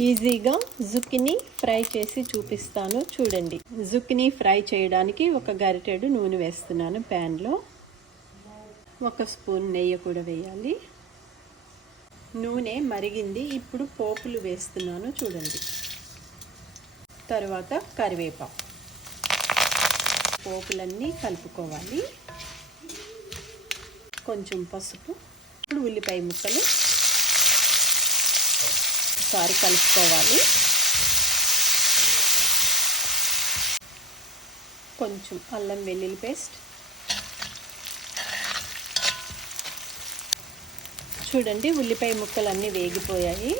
ఈజీగా జుక్కినీ ఫ్రై చేసి చూపిస్తాను చూడండి. జుక్కినీ ఫ్రై చేయడానికి ఒక గరిటెడు నూనె వేస్తున్నాను ప్యాన్లో. 1 స్పూన్ నెయ్యి కూడా వేయాలి. నూనె మరిగింది. ఇప్పుడు పోపులు వేస్తున్నాను చూడండి. తర్వాత కరివేపాకు. పోపులన్నీ కలుపుకోవాలి. కొంచెం పసుపు. ఇప్పుడు ఉల్లిపాయ ముక్కలు ఒకసారి కలుపుకోవాలి. కొంచెం అల్లం వెల్లుల్లి పేస్ట్. చూడండి ఉల్లిపాయ ముక్కలు అన్నీ వేగిపోయాయి.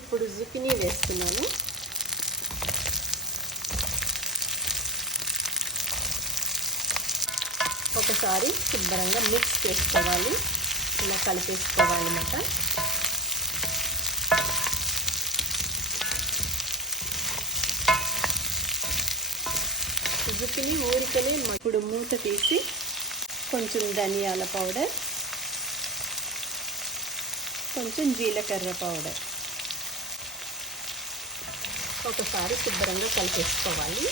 ఇప్పుడు జుకినీ వేస్తున్నాను. ఒకసారి శుభ్రంగా మిక్స్ చేసుకోవాలి. ఇలా కలిపేసుకోవాలి అన్నమాట. జుకినీ ఊరికనే ఇప్పుడు మూత తీసి కొంచెం ధనియాల పౌడర్, కొంచెం జీలకర్ర పౌడర్ ఒకసారి శుభ్రంగా కలిపేసుకోవాలి.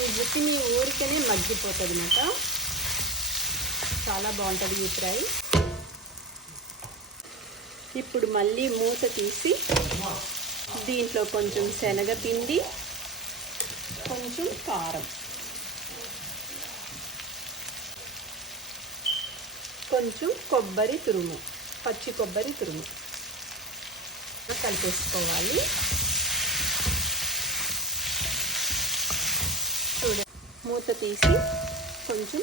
ఈ జుకినీ ఊరికనే మగ్గిపోతుంది అన్నమాట. చాలా బాగుంటుంది ఈ ఫ్రై. ఇప్పుడు మళ్ళీ మూత తీసి దీంట్లో కొంచెం శనగపిండి, కొంచెం కారం, కొంచెం కొబ్బరి తురుము, పచ్చి కొబ్బరి తురుము కలిపేసుకోవాలి. మూత తీసి కొంచెం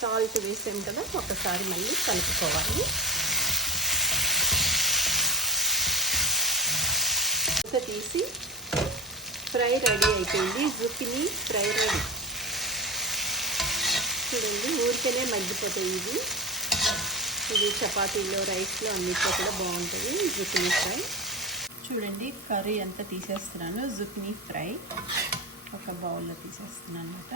సాల్ట్ వేసాం కదా, ఒకసారి మళ్ళీ కలుపుకోవాలి. మూత తీసి ఫ్రై రెడీ అయిపోయింది. Zucchini fry ready. చూడండి ఊరికేనే మగ్గిపోతాయి. ఇది చపాతీలో, రైస్లో అన్నిట్లో కూడా బాగుంటుంది జుకినీ ఫ్రై. చూడండి కర్రీ అంతా తీసేస్తున్నాను. జుకినీ ఫ్రై ఒక బౌల్లో తీసేస్తున్నాను అన్నమాట.